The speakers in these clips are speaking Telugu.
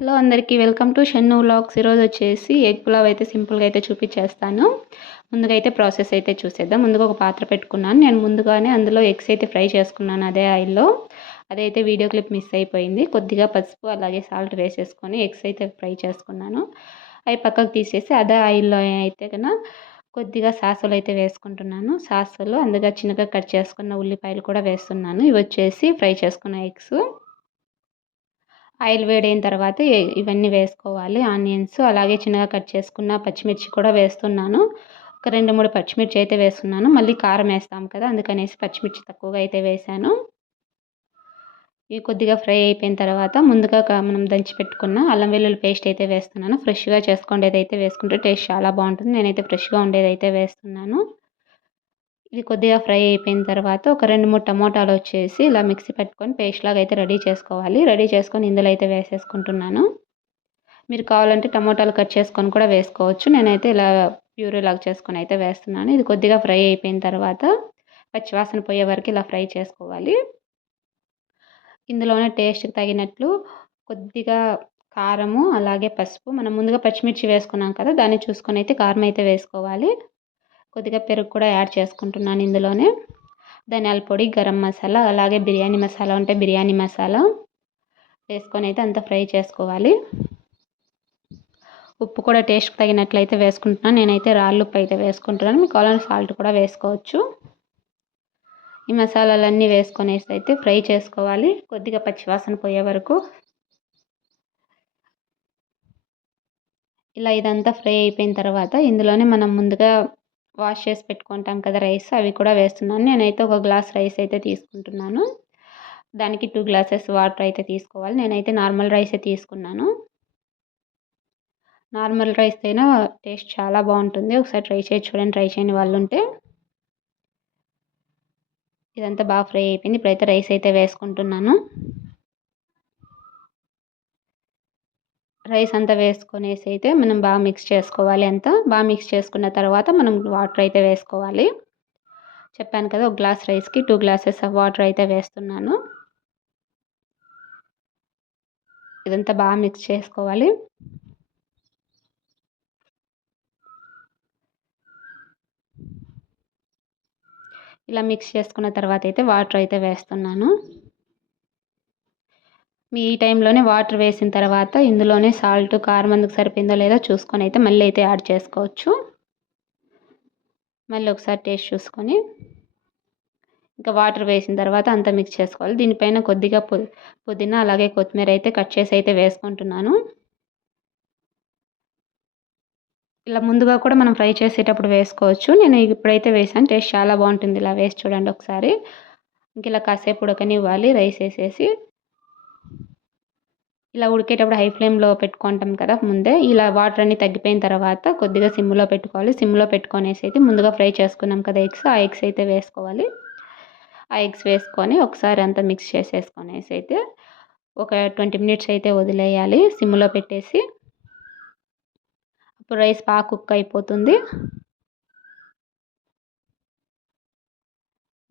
హలో అందరికీ వెల్కమ్ టు షన్ను వ్లాగ్స్. ఈరోజు వచ్చేసి ఎగ్ పులావ్ అయితే సింపుల్గా అయితే చూపించేస్తాను. ముందుగా అయితే ప్రాసెస్ అయితే చూసేద్దాం. ముందుగా ఒక పాత్ర పెట్టుకున్నాను. నేను ముందుగానే అందులో ఎగ్స్ అయితే ఫ్రై చేసుకున్నాను అదే ఆయిల్లో. అదైతే వీడియో క్లిప్ మిస్ అయిపోయింది. కొద్దిగా పసుపు అలాగే సాల్ట్ వేసేసుకొని ఎగ్స్ అయితే ఫ్రై చేసుకున్నాను. అవి పక్కకు తీసేసి అదే ఆయిల్లో అయితే కన్నా కొద్దిగా సాసులు అయితే వేసుకుంటున్నాను. సాసులు అందుగా చిన్నగా కట్ చేసుకున్న ఉల్లిపాయలు కూడా వేస్తున్నాను. ఇవి వచ్చేసి ఫ్రై చేసుకున్న ఎగ్స్. ఆయిల్ వేడైన తర్వాత ఇవన్నీ వేసుకోవాలి. ఆనియన్స్ అలాగే చిన్నగా కట్ చేసుకున్న పచ్చిమిర్చి కూడా వేస్తున్నాను. ఒక 2, 3 పచ్చిమిర్చి అయితే వేస్తున్నాను. మళ్ళీ కారం వేస్తాం కదా, అందుకనేసి పచ్చిమిర్చి తక్కువగా అయితే వేసాను. ఇవి కొద్దిగా ఫ్రై అయిపోయిన తర్వాత ముందుగా మనం దంచి పెట్టుకున్న అల్లం వెల్లుల్లి పేస్ట్ అయితే వేస్తున్నాను. ఫ్రెష్గా చేసుకోండేది అయితే వేసుకుంటే టేస్ట్ చాలా బాగుంటుంది. నేనైతే ఫ్రెష్గా ఉండేది అయితే వేస్తున్నాను. ఇది కొద్దిగా ఫ్రై అయిపోయిన తర్వాత ఒక 2, 3 టమోటాలు వచ్చేసి ఇలా మిక్సీ పెట్టుకొని పేస్ట్ లాగా అయితే రెడీ చేసుకోవాలి. రెడీ చేసుకొని ఇందులో అయితే వేసేసుకుంటున్నాను. మీరు కావాలంటే టమోటాలు కట్ చేసుకొని కూడా వేసుకోవచ్చు. నేనైతే ఇలా ప్యూరీ లాగా చేసుకొని అయితే వేస్తున్నాను. ఇది కొద్దిగా ఫ్రై అయిపోయిన తర్వాత పచ్చివాసన పోయే వరకు ఇలా ఫ్రై చేసుకోవాలి. ఇందులోనే టేస్ట్కి తగినట్లు కొద్దిగా కారము అలాగే పసుపు, మనం ముందుగా పచ్చిమిర్చి వేసుకున్నాం కదా, దాన్ని చూసుకొని అయితే కారం అయితే వేసుకోవాలి. కొద్దిగా పెరుగు కూడా యాడ్ చేసుకుంటున్నాను ఇందులోనే. ధనియాల పొడి, గరం మసాలా అలాగే బిర్యానీ మసాలా ఉంటే బిర్యానీ మసాలా వేసుకొని అయితే అంతా ఫ్రై చేసుకోవాలి. ఉప్పు కూడా టేస్ట్కి తగినట్లయితే వేసుకుంటున్నాను. నేనైతే రాళ్ళు ఉప్పు అయితే వేసుకుంటున్నాను. మీకు కావాలంటే సాల్ట్ కూడా వేసుకోవచ్చు. ఈ మసాలాలన్నీ వేసుకొనేసి అయితే ఫ్రై చేసుకోవాలి కొద్దిగా పచ్చివాసన పోయే వరకు. ఇలా ఇదంతా ఫ్రై అయిపోయిన తర్వాత ఇందులోనే మనం ముందుగా వాష్ చేసి పెట్టుకుంటాం కదా రైస్, అవి కూడా వేస్తున్నాను. నేనైతే ఒక గ్లాస్ రైస్ అయితే తీసుకుంటున్నాను. దానికి 2 గ్లాసెస్ వాటర్ అయితే తీసుకోవాలి. నేనైతే నార్మల్ రైసే తీసుకున్నాను. నార్మల్ రైస్ అయినా టేస్ట్ చాలా బాగుంటుంది. ఒకసారి ట్రై చేసి చూడండి, ట్రై చేయని వాళ్ళు ఉంటే. ఇదంతా బాగా ఫ్రై అయిపోయింది. ఇప్పుడైతే రైస్ అయితే వేసుకుంటున్నాను. రైస్ అంతా వేసుకొనేసి అయితే మనం బాగా మిక్స్ చేసుకోవాలి. అంతా బాగా మిక్స్ చేసుకున్న తర్వాత మనం వాటర్ అయితే వేసుకోవాలి. చెప్పాను కదా, ఒక గ్లాస్ రైస్కి 2 గ్లాసెస్ ఆఫ్ వాటర్ అయితే వేస్తున్నాను. ఇదంతా బాగా మిక్స్ చేసుకోవాలి. ఇలా మిక్స్ చేసుకున్న తర్వాత అయితే వాటర్ అయితే వేస్తున్నాను. మీ ఈ టైంలోనే వాటర్ వేసిన తర్వాత ఇందులోనే సాల్ట్, కారం అందుకు సరిపోయిందో లేదో చూసుకొని అయితే మళ్ళీ అయితే యాడ్ చేసుకోవచ్చు. మళ్ళీ ఒకసారి టేస్ట్ చూసుకొని ఇంకా వాటర్ వేసిన తర్వాత అంతా మిక్స్ చేసుకోవాలి. దీనిపైన కొద్దిగా పుదీనా అలాగే కొత్తిమీర అయితే కట్ చేసి అయితే వేసుకుంటున్నాను. ఇలా ముందుగా కూడా మనం ఫ్రై చేసేటప్పుడు వేసుకోవచ్చు. నేను ఇప్పుడైతే వేసాను. టేస్ట్ చాలా బాగుంటుంది. ఇలా వేసి చూడండి ఒకసారి. ఇంక ఇలా కాసేపు ఉడకనివ్వాలి రైస్ వేసేసి. ఇలా ఉడికేటప్పుడు హై ఫ్లేమ్లో పెట్టుకుంటాం కదా ముందే. ఇలా వాటర్ అన్నీ తగ్గిపోయిన తర్వాత కొద్దిగా సిమ్లో పెట్టుకోవాలి. సిమ్లో పెట్టుకొనేసి అయితే ముందుగా ఫ్రై చేసుకున్నాం కదా ఎగ్స్, ఆ ఎగ్స్ అయితే వేసుకోవాలి. ఆ ఎగ్స్ వేసుకొని ఒకసారి అంతా మిక్స్ చేసేసుకొనేసి అయితే ఒక 20 మినిట్స్ అయితే వదిలేయాలి సిమ్లో పెట్టేసి. అప్పుడు రైస్ బాగా కుక్ అయిపోతుంది.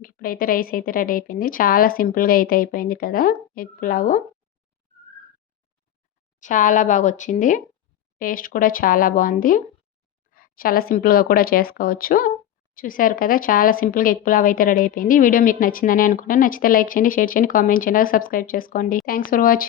ఇప్పుడైతే రైస్ అయితే రెడీ అయిపోయింది. చాలా సింపుల్గా అయితే అయిపోయింది కదా ఎగ్ పులావు. చాలా బాగా వచ్చింది. టేస్ట్ కూడా చాలా బాగుంది. చాలా సింపుల్గా కూడా చేసుకోవచ్చు. చూశారు కదా, చాలా సింపుల్గా ఎగ్ పులావ్ అయితే రెడీ అయిపోయింది. ఈ వీడియో మీకు నచ్చిందని అనుకుంటాను. నచ్చితే లైక్ చేయండి, షేర్ చేయండి, కామెంట్ చేయండి, సబ్స్క్రైబ్ చేసుకోండి. Thanks for watching.